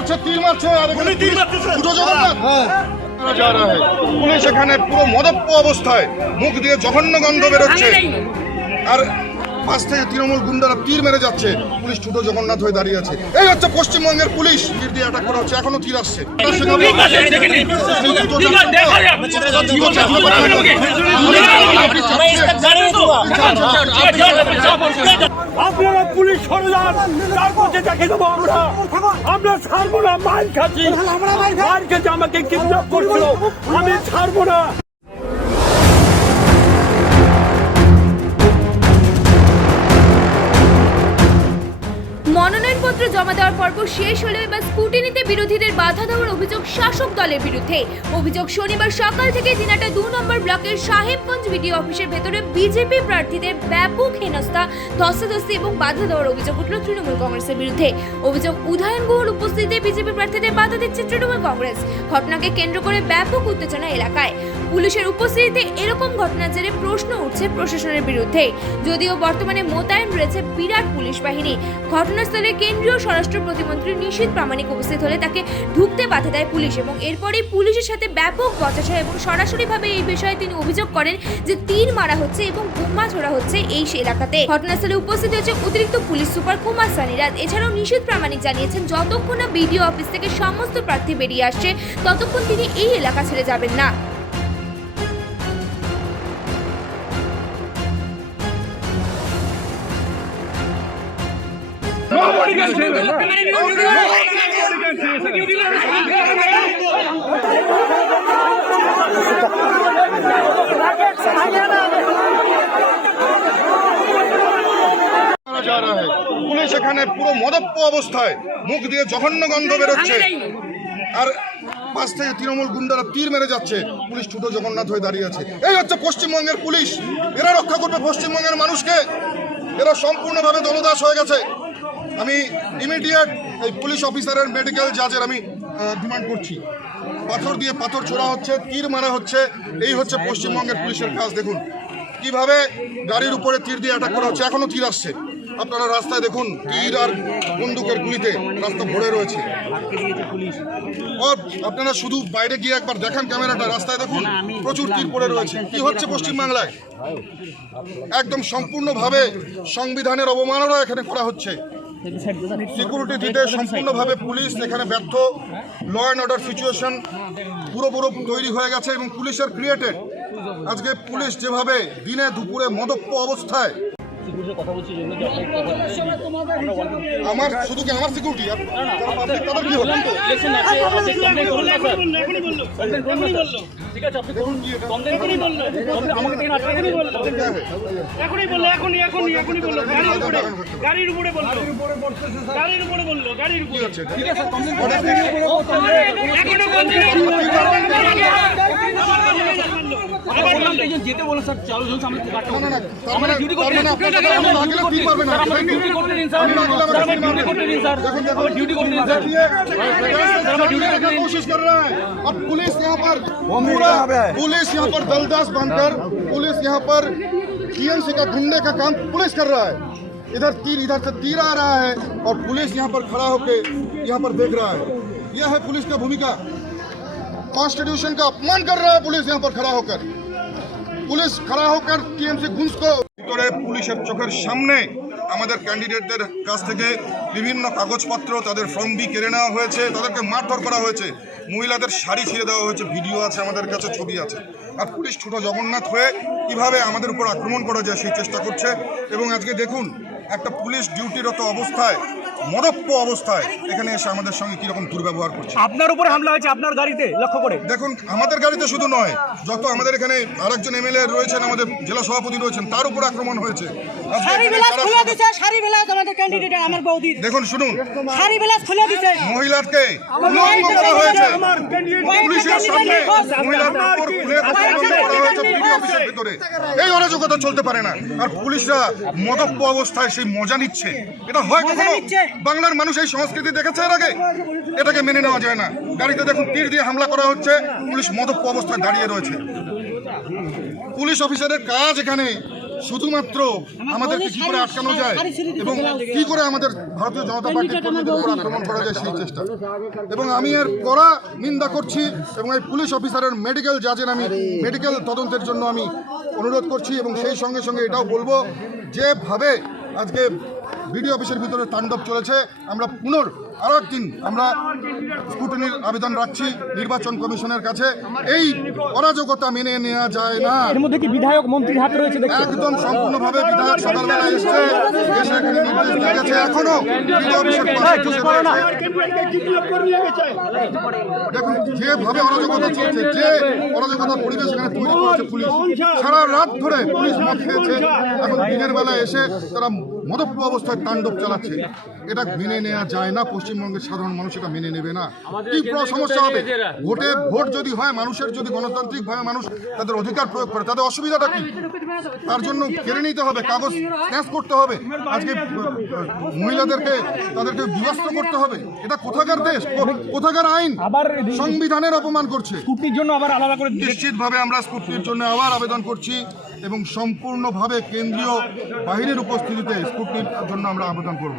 মারছে তীর মারছে আর এখানে দুটো জগন্নাথ মারা যা পুলিশ এখানে পুরো মদপ্প অবস্থায় মুখ দিয়ে জঘন্য গন্ধ বেরোচ্ছে। আর পাশ থেকে তৃণমূল গুন্ডারা তীর মেরে যাচ্ছে। পুলিশ ছোট জগন্নাথ হয়ে দাঁড়িয়ে আছে। এই হচ্ছে পশ্চিমবঙ্গের পুলিশ। তীর দিয়ে অ্যাটাক করা হচ্ছে। এখনও তীর আসছে। আপনারা সরে যান। তারপরে দেখে দেবো আমরা। আমরা ছাড়বো না খাচ্ছি। আমাকে কিডন্যাপ করছিল। আমি ছাড়বো না। মনোনয়নপত্র জমা দেওয়ার পর্ব শেষ হলেও এবার স্কুটিনিতে বিরোধীদের বাধা দেওয়ার অভিযোগ শাসক দলের বিরুদ্ধে। অভিযোগ শনিবার সকাল থেকে দিনাটা দু নম্বর ব্লকের সাহেবগঞ্জ বিডিও অফিসের ভেতরে বিজেপি প্রার্থীদের ব্যাপক হেনস্থা ধস্তাধস্তি এবং বাধা দেওয়ার অভিযোগ উঠল তৃণমূল কংগ্রেসের বিরুদ্ধে। অভিযোগ উদয়ন গুহর উপস্থিতিতে বিজেপি প্রার্থীদের বাধা দিচ্ছে তৃণমূল কংগ্রেস। ঘটনাকে কেন্দ্র করে ব্যাপক উত্তেজনা এলাকায়। পুলিশের উপস্থিতিতে এরকম ঘটনার জেরে প্রশ্ন উঠছে প্রশাসনের বিরুদ্ধে। যদিও বর্তমানে মোতায়েন রয়েছে বিরাট পুলিশ বাহিনী। ঘটনাস্থলে কেন্দ্রীয় স্বরাষ্ট্র প্রতিমন্ত্রী নিশীত প্রামাণিক উপস্থিত হলে তাকে ঢুকতে বাধা দেয় পুলিশ এবং এরপরেই পুলিশের সাথে ব্যাপক বচসা এবং সরাসরিভাবে এই বিষয়ে তিনি অভিযোগ করেন যে তীর মারা হচ্ছে এবং বোমা ছোড়া হচ্ছে এই এলাকাতে। ঘটনাস্থলে উপস্থিত হয়েছে অতিরিক্ত পুলিশ সুপার কুমার সানিরাজ এছাড়াও নিশীত প্রামাণিক জানিয়েছেন, যতক্ষণ না বিডিও অফিস থেকে সমস্ত প্রার্থী বেরিয়ে আসছে, ততক্ষণ তিনি এই এলাকা ছেড়ে যাবেন না। পুলিশ এখানে পুরো মদপ্প অবস্থায় মুখ দিয়ে জঘন্য গন্ধ বেরোচ্ছে। আর পাশ থেকে তৃণমূল গুন্ডারা তীর মেরে যাচ্ছে। পুলিশ ছোট জগন্নাথ হয়ে দাঁড়িয়ে আছে। এই হচ্ছে পশ্চিমবঙ্গের পুলিশ। এরা রক্ষা করবে পশ্চিমবঙ্গের মানুষকে। এরা সম্পূর্ণভাবে দলদাস হয়ে গেছে। আমি ইমিডিয়েট এই পুলিশ অফিসারের মেডিকেল জাজের আমি ডিমান্ড করছি। পাথর দিয়ে পাথর ছোড়া হচ্ছে, তীর মারা হচ্ছে, এই হচ্ছে পশ্চিমবঙ্গের পুলিশের কাজ, দেখুন। কীভাবে গাড়ির উপরে তীর দিয়ে অ্যাটাক করা হচ্ছে এখনও তীর আসছে। আপনারা রাস্তায় দেখুন, তীর আর বন্দুকের গুলিতে রাস্তা ভরে রয়েছে। আপনারা শুধু বাইরে গিয়ে একবার দেখেন ক্যামেরাটা, রাস্তায় দেখুন, প্রচুর তীর পড়ে রয়েছে। কি হচ্ছে পশ্চিমবাংলায়? একদম সম্পূর্ণভাবে সংবিধানের অবমাননা এখানে করা হচ্ছে। সিকিউরিটি দিতে সম্পূর্ণভাবে পুলিশ এখানে ব্যর্থ। ল অ্যান্ড অর্ডার সিচুয়েশন পুরোপুরো পুরো তৈরি হয়ে গেছে এবং পুলিশের ক্রিয়েটেড আজকে পুলিশ যেভাবে দিনে দুপুরে মদপ্য অবস্থায় আমার শুধু কি আমার সিকিউরিটি আর যারা তাদের কি হলো দেখুন কি এটা এখনই বলল এখনই এখনই এখনই বলল। গাড়ির উপরে গাড়ির উপরে বলল। গাড়ির উপরে বলল গাড়ির উপরে। ঠিক আছে অর্ডার দিন। এখনও যেতে বলো স্যার চালু চলছে আমরা তো না, না, না, তার মানে- তার মানে আপনার কথা আমি না গেলে তীর মারবেন না। ডিউটি করতে দিন স্যার আমি না গেলে আমাকে তীর মারবেন। করতে দিন স্যার देखो देखो ডিউটি করতে দিন স্যার देखिए समझाने का कोशिश कर रहा है अब पुलिस यहाँ पर पूरा पुलिस यहाँ पर दलदास बनकर पुलिस यहाँ पर टीएमसी का गुंडे का काम पुलिस कर रहा है इधर तीर इधर से तीर आ रहा है और पुलिस यहाँ पर खड़ा होकर यहाँ पर देख रहा है यह है पुलिस का भूमिका कॉन्स्टिट्यूशन का अपमान कर रहा है पुलिस यहाँ पर खड़ा होकर পুলিশ খাড়া হোকার টিএমসি গুঞ্জকো ভিতরে পুলিশের চোখের সামনে আমাদের ক্যান্ডিডেটদের কাছ থেকে বিভিন্ন কাগজপত্র, তাদের ফর্ম বি কেড়ে নেওয়া হয়েছে, তাদেরকে মারধর করা হয়েছে। মহিলাদের শাড়ি ছিঁড়ে দেওয়া হয়েছে, ভিডিও আছে আমাদের কাছে, ছবি আছে। আর পুলিশ ছোট জগন্নাথ হয়ে কীভাবে আমাদের উপর আক্রমণ করা যায় সেই চেষ্টা করছে। এবং আজকে দেখুন, একটা পুলিশ ডিউটিরত অবস্থায় মদপ্প অবস্থায় এখানে এসে আমাদের সঙ্গে কীরকম দুর্ব্যবহার করছে? আপনার উপরে হামলা হয়েছে আপনার গাড়িতে লক্ষ্য করে। দেখুন আমাদের গাড়িতে শুধু নয় যত আমাদের এখানে আরেকজন এমএলএ রয়েছেন আমাদের জেলা সভাপতি রয়েছেন তার উপর আক্রমণ হয়েছে। দেখুন শুনুন। মহিলাকে পুলিশের সামনে ভিতরে। এই অরাজকতা চলতে পারে না। আর পুলিশরা মদপ্য অবস্থায় সেই মজা নিচ্ছে। এটা হয় কখনো। বাংলার মানুষ এই সংস্কৃতি দেখেছে এর আগে? এটাকে মেনে নেওয়া যায় না। গাড়িতে দেখুন, তীর দিয়ে হামলা করা হচ্ছে। পুলিশ মদপ্য অবস্থায় দাঁড়িয়ে রয়েছে। পুলিশ অফিসারের কাজ এখানে শুধুমাত্র আমাদেরকে কি করে আটকানো যায় এবং কি করে আমাদের ভারতীয় জনতা পার্টির আক্রমণ করা যায় সেই চেষ্টা। এবং আমি এর কড়া নিন্দা করছি এবং এই পুলিশ অফিসারের মেডিকেল জাজের আমি মেডিকেল তদন্তের জন্য আমি অনুরোধ করছি এবং সেই সঙ্গে সঙ্গে এটাও বলব, যেভাবে আজকে বিডিও অফিসের ভিতরে তাণ্ডব চলেছে। আমরা পুনর আরও একদিন আমরা স্কুটনির আবেদন রাখছি নির্বাচন কমিশনের কাছে। এই অরাজকতা মেনে নেওয়া যায় না। এর মধ্যে কি বিধায়ক মন্ত্রীর হাত রয়েছে একদম সম্পূর্ণভাবে বিধায়ক সকালবেলা এসছে। এসে এখানে গেছে এখনও। দেখুন যেভাবে অরাজকতা চলছে যে অরাজকতার পরিবেশ এখানে তৈরি করেছে পুলিশ সারা রাত ধরে পুলিশ মদ খেয়েছে। এখন দিনের বেলা এসে তারা অবস্থায় তাণ্ডব চালাচ্ছে। এটা মেনে নেওয়া যায় না পশ্চিমবঙ্গের সাধারণ মানুষ এটা মেনে নেবে না। কি সমস্যা হবে? ভোটে ভোট যদি হয় মানুষের যদি গণতান্ত্রিকভাবে মানুষ তাদের অধিকার প্রয়োগ করে তাদের অসুবিধাটা কি? তার জন্য কেড়ে নিতে হবে কাগজ স্ন্যাচ করতে হবে। আজকে মহিলাদেরকে তাদেরকে বিবস্ত করতে হবে। এটা কোথাকার দেশ? কোথাকার আইন? আবার সংবিধানের অপমান করছে। স্কুটির জন্য আবার আলাদা করে নিশ্চিতভাবে আমরা স্কুটির জন্য আবার আবেদন করছি এবং সম্পূর্ণভাবে কেন্দ্রীয় বাহিনীর উপস্থিতিতে স্কুটির জন্য আমরা আবেদন করব।